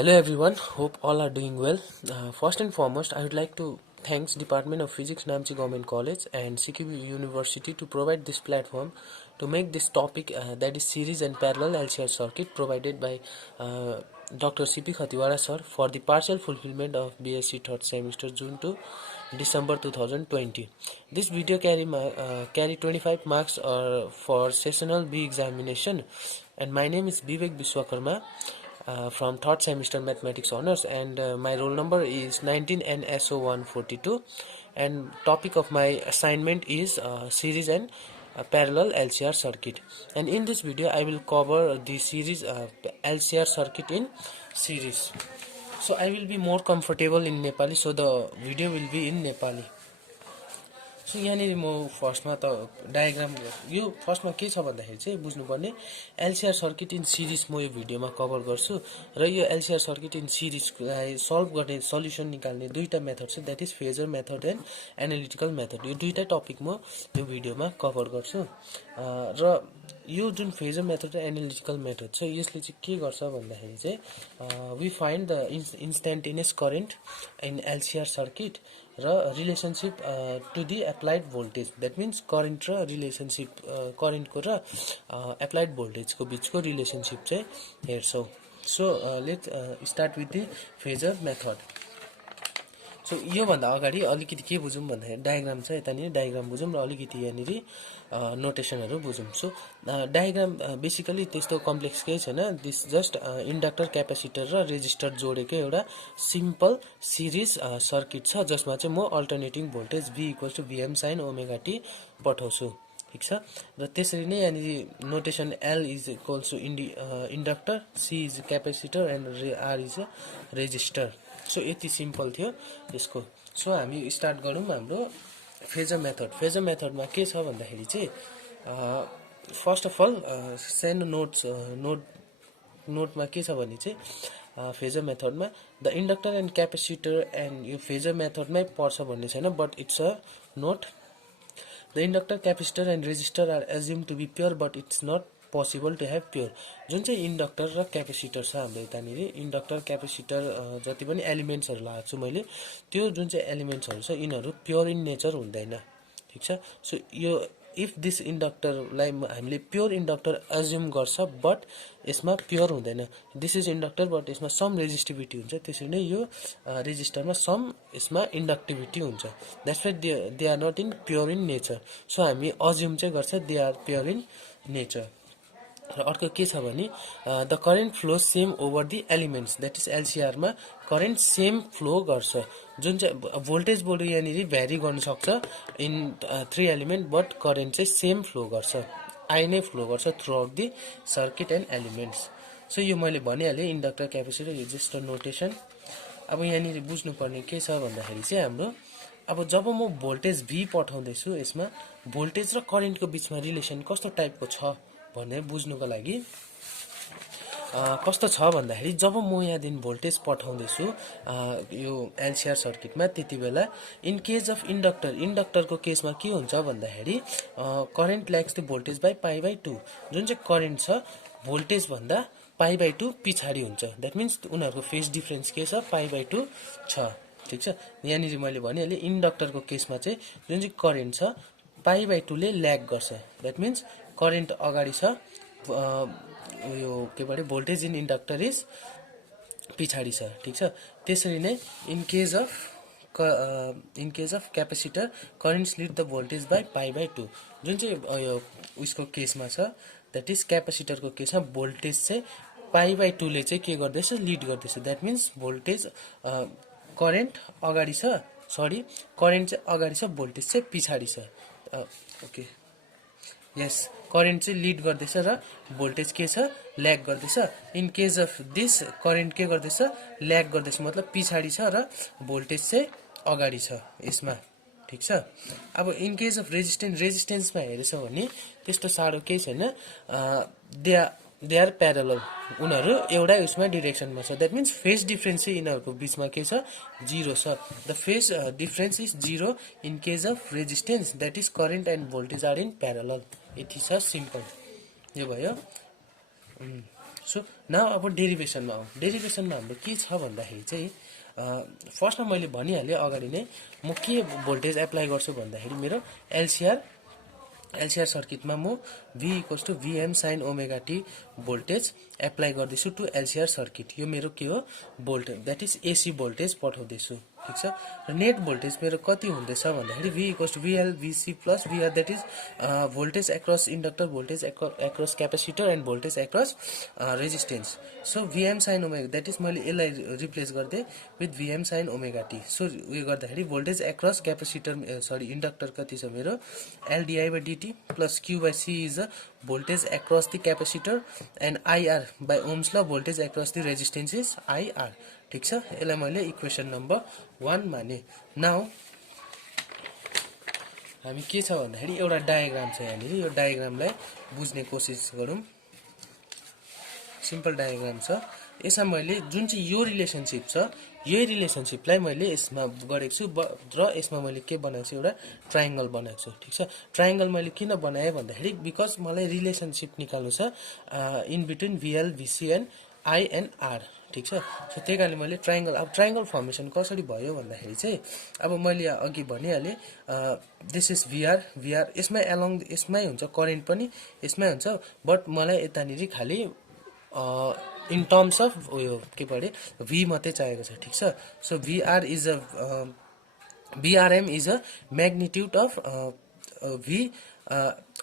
Hello everyone, hope all are doing well. First and foremost, I would like to thanks Department of Physics, Namchi Government College and CQB University to provide this platform to make this topic that is series and parallel LCR circuit provided by Dr. C.P. Khatiwara sir for the partial fulfillment of BSc third semester June to December 2020. This video carry 25 marks for sessional B examination, and my name is Vivek Biswakarma from third semester mathematics honors, and my roll number is 19 NSO 142, and topic of my assignment is series and parallel LCR circuit. And in this video I will cover the series LCR circuit in series. So I will be more comfortable in Nepali, so the video will be in Nepali. So यहाँनिर म फर्स्टमा त diagram यो फर्स्टमा के छ भन्दाखेरि चाहिँ बुझ्नुपर्ने एलसीआर सर्किट इन सिरिज म यो भिडियोमा कभर गर्छु र यो एलसीआर सर्किट इन सिरिजलाई सल्भ गर्ने सल्युसन निकाल्ने दुईटा मेथड छ, that is phasor method and analytical method. यो दुईटै टपिक म यो भिडियोमा कभर गर्छु र यो जुन फेजर मेथड र एनालिटिकल मेथड छ यसले चाहिँ के गर्छ भन्दाखेरि चाहिँ we find the instantaneous current in LCR circuit र relationship to the applied voltage, that means current र रिलेसनशिप करेन्टको र एप्लाइड भोल्टेजको बिचको रिलेसनशिप चाहिँ हेर्छौँ। So let's start with the phasor method. So योभन्दा अगाडि अलिकति के बुझौँ भन्दाखेरि डायग्राम छ, यतानिर डायग्राम बुझौँ र अलिकति यहाँनिर नोटेसनहरू बुझौँ। सो डायग्राम बेसिकली त्यस्तो कम्प्लेक्स केही छैन, दिस जस्ट इन्डक्टर क्यापेसिटर र रेजिस्टर जोडेको एउटा सिम्पल सिरिज सर्किट छ जसमा चाहिँ म alternating voltage V equals to VM sine omega T पठाउँछु, ठिक छ। र त्यसरी नै यहाँनिर notation L is equals to inductor, C is capacitor and R is resistor. So यति सिम्पल थियो यसको। सो हामी स्टार्ट गरौँ हाम्रो फेजर मेथड। फेजर मेथडमा के छ भन्दाखेरि चाहिँ फर्स्ट अफ अल सानो नोटमा के छ भने चाहिँ फेजर मेथडमा the inductor and capacitor and यो फेजर मेथडमै पर्छ भन्ने छैन, but it's a note. The inductor capacitor and resistor are assume to be pure but it's not possible to have pure. जुन चाहिँ इन्डक्टर र क्यापेसिटर छ हाम्रो यतानिर, इन्डक्टर क्यापेसिटर जति पनि एलिमेन्ट्सहरू लगाएको छु मैले, त्यो जुन चाहिँ एलिमेन्ट्सहरू छ यिनीहरू प्योर इन नेचर हुँदैन, ठिक छ। सो यो इफ दिस इन्डक्टरलाई हामीले प्योर इन्डक्टर एज्युम गर्छ बट यसमा प्योर हुँदैन, दिस इज इन्डक्टर बट यसमा सम रेजिस्टिभिटी हुन्छ, त्यसरी नै यो रेजिस्टरमा सम यसमा इन्डक्टिभिटी हुन्छ, that's why they are not in pure in nature. So हामी एज्युम चाहिँ गर्छ they are pure in nature. र अर्को के छ भने the current flow same over the elements, that is एलसिआरमा करेन्ट सेम फ्लो गर्छ। जुन चाहिँ भोल्टेज बोर्ड यहाँनिर भ्यारी गर्न सक्छ इन 3 एलिमेन्ट, बट करेन्ट चाहिँ सेम फ्लो गर्छ, आई नै फ्लो गर्छ through out the circuit and elements. So यो मैले भनिहालेँ inductor capacitor is just a notation. अब यहाँनिर बुझ्नुपर्ने के छ भन्दाखेरि चाहिँ हाम्रो अब जब म भोल्टेज V पठाउँदैछु यसमा भोल्टेज र करेन्टको बिचमा रिलेसन कस्तो टाइपको छ भनेर बुझ्नुको लागि कस्तो छ भन्दाखेरि जब म यहाँदेखि भोल्टेज पठाउँदैछु यो एलसीआर सर्किटमा त्यति बेला इन केस अफ इन्डक्टरको केसमा के हुन्छ भन्दाखेरि करेन्ट ल्याग्स टु भोल्टेज बाई π/2। जुन चाहिँ करेन्ट छ भोल्टेज भन्दा π/2 पछाडि हुन्छ, द्याट मिन्स उनीहरूको फेज डिफरेन्स के छ π/2 छ, ठिक छ। यहाँनिर मैले भनिहालेँ इन्डक्टरको केसमा चाहिँ जुन चाहिँ करेन्ट छ π/2 ले ल्याग गर्छ, द्याट मिन्स करेन्ट अगाडि छ, यो के भन्छ भोल्टेज इन इन्डक्टर इज पछाडि छ, ठिक छ। त्यसरी नै in case of capacitor currents lead the voltage by π/2। जुन चाहिँ यो उसको केसमा छ द्याट इज क्यापेसिटरको केसमा भोल्टेज चाहिँ π/2 ले चाहिँ के गर्दैछ लिड गर्दैछ, द्याट मिन्स भोल्टेज करेन्ट अगाडि छ, करेन्ट चाहिँ अगाडि छ भोल्टेज चाहिँ पछाडि छ, ओके यस करेन्ट चाहिँ लिड गर्दैछ र भोल्टेज के छ ल्याग गर्दैछ। In case of this current के गर्दैछ ल्याग गर्दैछ, मतलब पछाडि छ र भोल्टेज चाहिँ अगाडि छ यसमा, ठिक छ। अब इन केस अफ रेजिस्टेन्समा हेरेछ भने त्यस्तो साह्रो केही छैन, दे आर प्यारलल, उनीहरू एउटै उसमा डिरेक्सनमा छ, द्याट मिन्स फेज डिफरेन्स चाहिँ यिनीहरूको बिचमा के छ 0 छ। The phase difference is 0 in case of resistance, that is current and voltage are in parallel. यति छ सिम्पल, यो भयो। सो नाउ अब डेरिभेसनमा आउँ। डेरिभेसनमा हाम्रो के छ भन्दाखेरि चाहिँ फर्स्टमा मैले भनिहालेँ अगाडि नै म के भोल्टेज एप्लाई गर्छु भन्दाखेरि मेरो एलसिआर सर्किटमा म V equals to VM sine omega T voltage apply गर्दैछु टु एलसिआर सर्किट। यो मेरो के हो voltage, that is AC voltage पठाउँदैछु, ठिक छ। र नेट भोल्टेज मेरो कति हुँदैछ भन्दाखेरि V equals to VL VC plus VR, that is voltage across inductor, voltage across capacitor and voltage across resistance. So VM sine omega, that is मैले यसलाई रिप्लेस गर्दै with VM sine omega T. So उयो गर्दाखेरि voltage across capacitor sorry inductor कति छ मेरो LDI by DT plus Q by C is the voltage across the capacitor and IR by ohms law voltage across the resistance is IR, ठीक छ। यसलाई मैले equation number 1 माने। Now हामी के छ भन्दाखेरि एउटा डायग्राम छ यहाँनिर, यो डायग्रामलाई बुझ्ने कोसिस गरौँ। सिम्पल डायग्राम छ, यसमा मैले जुन चाहिँ यो रिलेसनशिप छ यही रिलेसनशिपलाई मैले यसमा गरेको छु र यसमा मैले के बनाएको छु एउटा ट्रायंगल बनाएको छु, ठीक छ। ट्रायंगल मैले किन बनाएँ भन्दाखेरि बिकज मलाई रिलेसनशिप निकाल्नु छ इन बिट्विन भिएल भिसी एन्ड आई एन्ड आर, ठीक छ। सो त्यही कारणले मैले ट्रायंगल, अब ट्रायंगल फर्मेसन कसरी भयो भन्दाखेरि चाहिँ अब मैले अघि भनिहालेँ दिस इज भिआर यसमै एलोङ यसमै हुन्छ, करेन्ट पनि यसमै हुन्छ, बट मलाई यतानिर खालि इन टर्म्स अफ उयो के पढे V मात्रै चाहिएको छ, ठिक छ। So VR is a VRM is a magnitude of V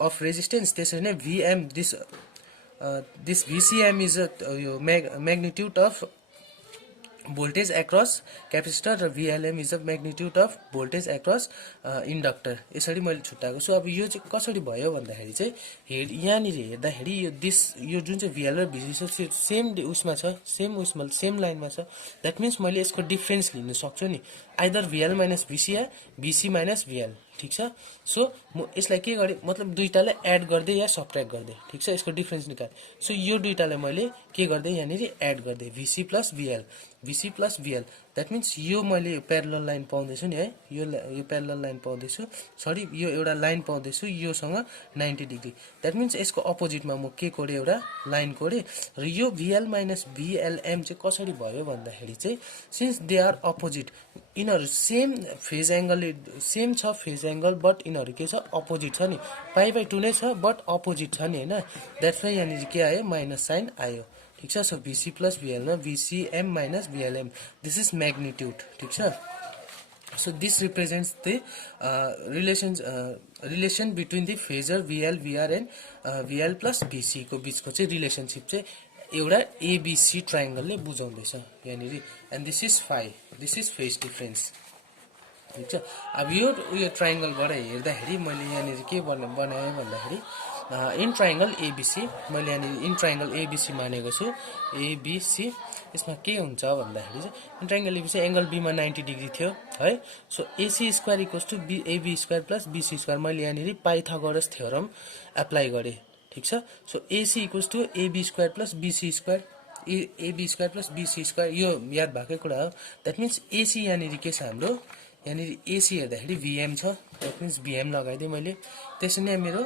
of resistance, त्यसरी नै VM this VCM is a यो magnitude of voltage across capacitor र VLM is a magnitude of voltage across inductor. यसरी मैले छुट्याएको छु। अब यो चाहिँ कसरी भयो भन्दाखेरि चाहिँ यहाँनिर हेर्दाखेरि यो जुन चाहिँ भिएल र भिसी छ सेम उसमा छ, सेम लाइनमा छ, द्याट मिन्स मैले यसको डिफ्रेन्स लिन सक्छु नि, आइदर भिएल माइनस भिसी या भिसी माइनस भिएल, ठिक छ। सो म यसलाई के गरेँ मतलब दुईटालाई एड गर्दै या सब्ट्र्याक्ट गर्दै, ठिक छ, यसको डिफ्रेन्स निकालेँ। सो यो दुईटालाई मैले के गर्दै यहाँनिर एड गर्दै भिसी प्लस भिएल, द्याट मिन्स यो मैले प्यारलल लाइन पाउँदैछु नि है, यो प्यारलल लाइन पाउँदैछु, सरी यो एउटा लाइन पाउँदैछु योसँग 90 डिग्री, द्याट मिन्स यसको अपोजिटमा म के कोडेँ एउटा लाइन कोडेँ। र यो भिएल माइनस भिएलएम चाहिँ कसरी भयो भन्दाखेरि चाहिँ सिन्स दे आर अपोजिट, यिनीहरू सेम फेज एङ्गल सेम छ फेज एङ्गल, बट यिनीहरू के छ अपोजिट छ नि, पाई/2 नै छ बट अपोजिट छ नि होइन, द्याट्स वाइ यहाँनिर के आयो माइनस साइन आयो, ठिक छ। सो भिसी प्लस भिएलमा VCM minus VLM, this is magnitude, ठिक छ। So this represents the relation between the phasor VL VR and VL plus VC को बिचको चाहिँ रिलेसनसिप चाहिँ एउटा एबिसी ट्रायंगलले बुझाउँदैछ यहाँनिर, and this is phase difference, ठिक छ। अब यो ट्रायंगलबाट हेर्दाखेरि मैले यहाँनिर के बनाएँ भन्दाखेरि इन ट्रायंगल एबिसी, मैले यहाँनिर इन ट्रायंगल एबिसी मानेको छु, एबिसी। यसमा के हुन्छ भन्दाखेरि चाहिँ इन ट्रायंगल एबिसी एङ्गल बीमा 90 डिग्री थियो है। So AC square equals to AB square plus BC square, मैले यहाँनिर पाइथागोरस थ्योरम एप्लाई गरेँ, ठिक छ। So AC equals to AB square plus BC square, AB square plus BC square, यो याद भएकै कुरा हो। द्याट मिन्स एसी यहाँनिर के छ हाम्रो, यहाँनिर एसी हेर्दाखेरि भिएम छ, द्याट मिन्स भिएम लगाइदिएँ मैले। त्यसरी नै मेरो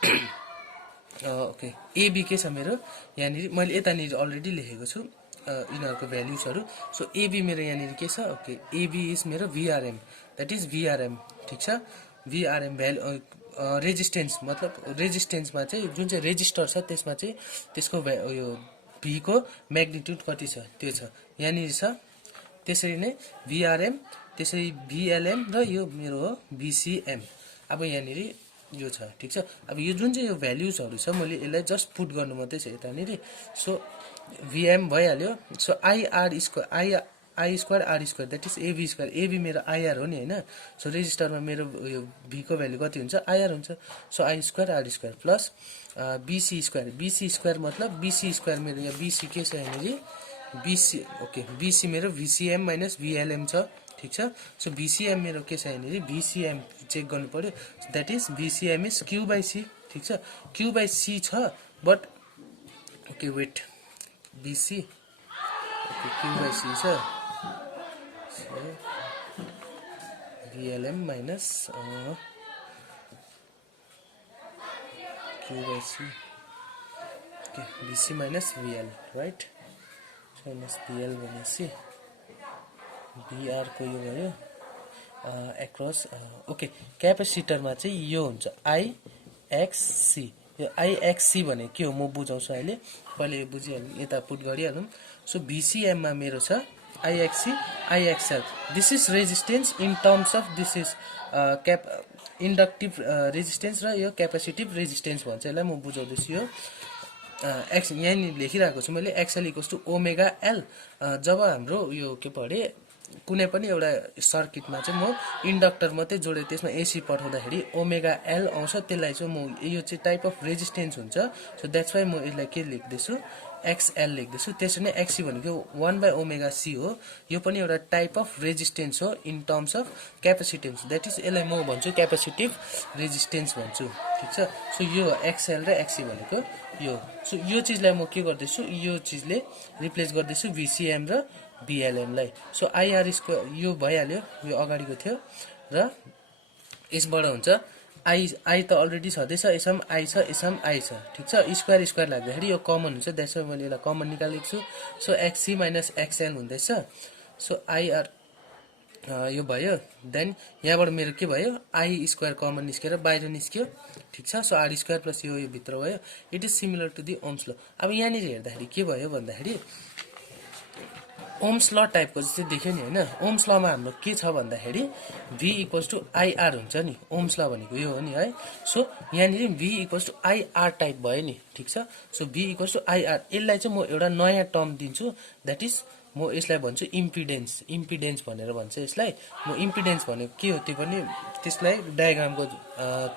ओके एबी के छ मेरो यहाँनिर मैले यतानिर अलरेडी लेखेको छु यिनीहरूको भ्याल्युजहरू। सो एबी मेरो यहाँनिर के छ, ओके एबी इज मेरो भिआरएम, द्याट इज भिआरएम, ठिक छ। भिआरएम भ्यालु रेजिस्टेन्स, मतलब रेजिस्टेन्समा चाहिँ जुन चाहिँ रेजिस्टर छ त्यसमा चाहिँ त्यसको यो भीको म्याग्निट्युड कति छ त्यो छ यहाँनिर छ। त्यसरी नै भिआरएम, त्यसरी भिएलएम र यो मेरो हो भिसिएम। अब यहाँनिर यो छ, ठिक छ। अब यो जुन चाहिँ यो भ्याल्युजहरू छ मैले यसलाई जस्ट पुट गर्नु मात्रै छ यतानिर। सो भिएम भइहाल्यो। So IR square I square R square, that is AB square, AB मेरो आइआर हो नि होइन। सो रेजिस्टरमा मेरो यो भीको भ्याल्यु कति हुन्छ आइआर हुन्छ। So I square R square plus BC square मतलब बीसी स्क्वायर मेरो यहाँ बीसी के छ यहाँनिर बीसी, ओके बीसी मेरो भिसिएम माइनस भिएलएम छ, ठिक छ। सो भिसिएम मेरो के छ यहाँनिर भिसिएम चेक गर्नु पर्यो, that is VCM is Q by C, ठिक छ। क्यू बाई सी छ but okay wait BC okay Q by C छ, VLM minus Q by C, Okay, BC minus VL, right? So minus VL भनेपछि BR को यो भयो across okay, क्यापेसिटरमा चाहिँ यो हुन्छ IXC। यो IXC भने के हो म बुझाउँछु अहिले, पहिले यो बुझिहाल्नु, यता पुट गरिहालौँ। सो VCM मा मेरो छ IXC IXL, this is resistance in terms of this is inductive resistance र यो क्यापेसिटिभ रेजिस्टेन्स भन्छ यसलाई, म बुझाउँदैछु। यो एक्स यहाँनिर लेखिरहेको छु मैले, XL equals to omega L. जब हाम्रो यो के पो अरे कुनै पनि एउटा सर्किटमा चाहिँ म इन्डक्टर मात्रै जोडेँ, त्यसमा एसी पठाउँदाखेरि ओमेगा एल आउँछ, त्यसलाई चाहिँ म यो चाहिँ टाइप अफ रेजिस्टेन्स हुन्छ। सो द्याट्स वाइ म यसलाई के लेख्दैछु, एक्सएल लेख्दैछु। त्यसरी नै एक्सी भनेको 1/ओमेगा सी हो, यो पनि एउटा टाइप अफ रेजिस्टेन्स हो in terms of capacitance, that is यसलाई म भन्छु क्यापेसिटिभ रेजिस्टेन्स भन्छु, ठिक छ। सो यो एक्सएल र एक्सी भनेको यो। सो यो चिजलाई म के गर्दैछु, यो चिजले रिप्लेस गर्दैछु VCM र BLM लाई। सो IR स्क्वायर यो भइहाल्यो, यो अगाडिको थियो, र यसबाट हुन्छ आई त अलरेडी छँदैछ, यसमा आई छ, यसमा आई छ, ठिक छ। स्क्वायर स्क्वायर लाग्दाखेरि यो कमन हुन्छ, द्याट्स वाइ मैले यसलाई कमन निकालेको छु। सो XC माइनस XL हुँदैछ। सो IR यो भयो, देन यहाँबाट मेरो के भयो, आई स्क्वायर कमन निस्केर बाहिर निस्क्यो, ठिक छ। सो R स्क्वायर प्लस यो भित्र भयो। It is similar to the Ohm's law. अब यहाँनिर हेर्दाखेरि के भयो भन्दाखेरि ओम्स ल टाइपको जस्तै देख्यो नि, होइन। ओम्स लमा हाम्रो के छ भन्दाखेरि V इक्वल्स टु IR हुन्छ नि, ओम्स ल भनेको यो हो नि है। सो यहाँनिर V equals to IR type भयो नि, ठिक छ। So V equals to IR, यसलाई चाहिँ म एउटा नयाँ टर्म दिन्छु, द्याट इज म यसलाई भन्छु इम्पिडेन्स। इम्पिडेन्स भनेर भन्छ यसलाई म। इम्पिडेन्स भनेको के हो त्यो पनि त्यसलाई डायग्रामको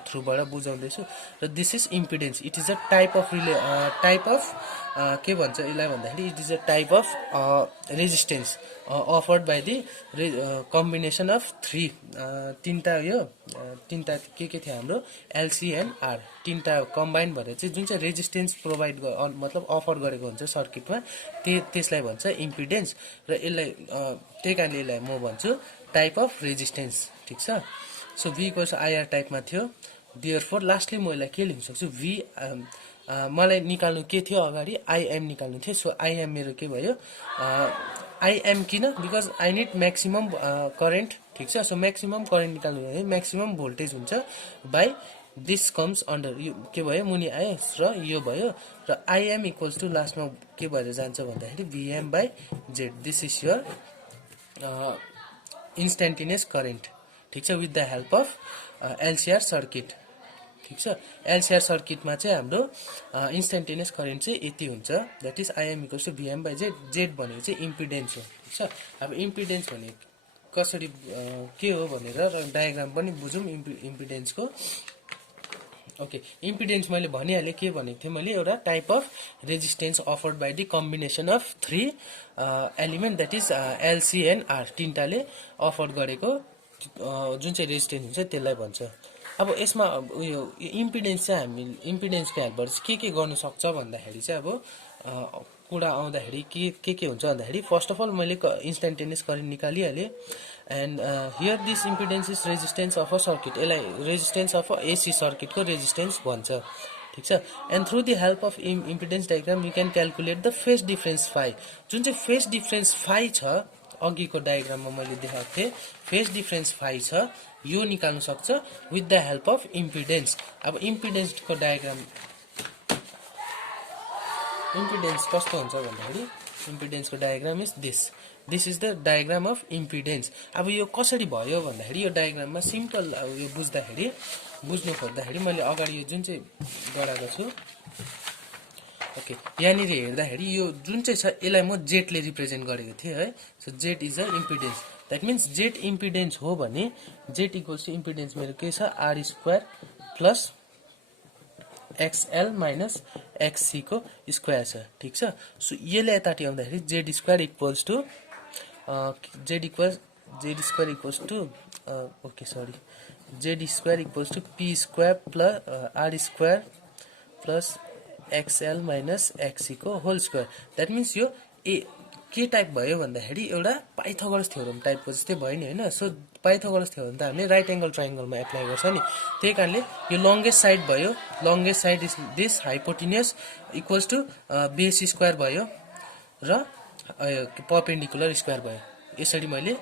थ्रुबाट बुझाउँदैछु। र this is impedance, it is a type of के भन्छ यसलाई भन्दाखेरि it is a type of resistance afford by the combination of three, तिनवटा यो तिनवटा के थियो हाम्रो LC एन्ड R, तिनवटा कम्बाइन भएर चाहिँ जुन चाहिँ रेजिस्टेन्स प्रोभाइड मतलब अफर गरेको हुन्छ सर्किटमा, त्यसलाई भन्छ इम्पिडेन्स। र यसलाई त्यही कारणले यसलाई म भन्छु टाइप अफ रेजिस्टेन्स, ठिक छ। सो V इक्वल्स IR टाइपमा थियो, देयरफोर लास्टली म यसलाई के लेख्न सक्छु, मलाई निकाल्नु के थियो अगाडि, IM निकाल्नु थियो। सो IM मेरो के भयो, IM किन, because I need maximum current, ठिक छ। सो म्याक्सिमम करेन्ट निकाल्नु भयो भने म्याक्सिमम भोल्टेज हुन्छ बाई दिस कम्स अन्डर, यो के भयो मुनि आयो र यो भयो। र IM इक्वल्स टु लास्टमा के भएर जान्छ भन्दाखेरि VM/Z, this is your instantaneous current, ठिक छ, with the help of LCR circuit, ठिक छ। LCR सर्किटमा चाहिँ हाम्रो इन्स्टेन्टेनियस करेन्ट चाहिँ यति हुन्छ, that is IM equals to VM/Z। Z भनेको चाहिँ इम्पिडेन्स हो, ठिक छ। अब इम्पिडेन्स भने कसरी के हो भनेर डायग्राम पनि बुझौँ इम्पिडेन्सको। ओके, इम्पिडेन्स मैले भनिहालेँ, के भनेको थिएँ मैले, एउटा type of resistance afford by the combination of three element, that is LC and R, तिनवटाले अफर्ड गरेको जुन चाहिँ रेजिस्टेन्स हुन्छ त्यसलाई भन्छ। अब यसमा उयो इम्पिडेन्स चाहिँ हामी इम्पिडेन्सको हेल्पबाट के गर्नु सक्छ भन्दाखेरि चाहिँ अब कुरा आउँदाखेरि के हुन्छ भन्दाखेरि फर्स्ट अफ अल मैले इन्स्टेन्टेनियस करेन्ट निकालिहालेँ। And here this impedance is resistance of a circuit, यसलाई रेजिस्टेन्स अफ अ AC सर्किटको रेजिस्टेन्स भन्छ, ठिक छ। And through the help of impedance diagram you can calculate the phase difference phi. जुन चाहिँ phase difference phi छ अघिको डायग्राममा मैले देखाएको थिएँ, फेज डिफरेन्स फाई छ, यो निकाल्नु सक्छ with the help of impedance. अब इम्पिडेन्सको डायग्राम इम्पिडेन्स कस्तो हुन्छ भन्दाखेरि इम्पिडेन्सको diagram is this is the diagram of impedance. अब यो कसरी भयो भन्दाखेरि यो डायग्राममा सिम्पल यो बुझ्नु खोज्दाखेरि मैले अगाडि यो जुन चाहिँ गराएको छु, ओके, यहाँनिर हेर्दाखेरि यो जुन चाहिँ छ यसलाई म जेटले रिप्रेजेन्ट गरेको थिएँ है। So jet is a impedance, that means jet impedance हो भने जेट इक्वल्स टु इम्पिडेन्स मेरो के छ, R square plus XL minus XC को स्क्वायर छ, ठिक छ। सो यसले यताटी आउँदाखेरि Z square equals to Z square equals to P square plus R square plus XL minus XC को होल स्क्वायर, द्याट मिन्स यो के टाइप भयो भन्दाखेरि एउटा पाइथागोरस थ्योरम टाइपको जस्तै भयो नि हैन। सो पाइथागोरस थ्योरम त हामीले राइट एंगल ट्रायंगलमा एप्लाई गर्छ नि, त्यही कारणले यो लंगेस्ट साइड भयो, longest side is this hypotenuse equals to base square भयो र परपेन्डिकुलर स्क्वायर भयो। यसरी मैले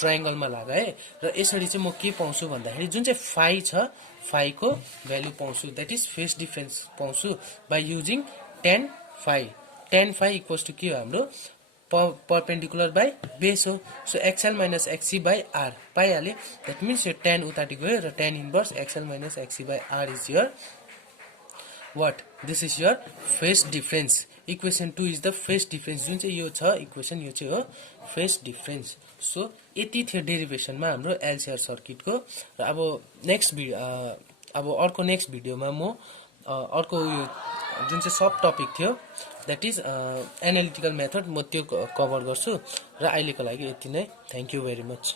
ट्रायंगलमा लगाए र यसरी चाहिँ म के पाउँछु भन्दाखेरि जुन चाहिँ फाइ छ फाइको भ्यालु पाउँछु, दैट इज फेस डिफरेन्स पाउँछु by using tan phi. tan phi equals to के हो हाम्रो परपेन्डिकुलर बाइ बेस हो। So XL minus XC by R पाइहाले, द्याट मिन्स यो tan उताटि गयो र tan inverse XL minus XC by R is your what, this is your phase difference। Equation 2 is the phase difference, जुन चाहिँ यो छ इक्वेसन यो चाहिँ हो फेस डिफरेन्स। सो यति थियो डेरिभेसनमा हाम्रो एलसीआर सर्किटको। र अब नेक्स्ट अर्को नेक्स्ट भिडियोमा म अर्को यो जुन चाहिँ सब टपिक थियो द्याट इज एनालिटिकल मेथड म त्यो कभर गर्छु। र अहिलेको लागि यति नै, थ्याङ्क यू भेरी मच।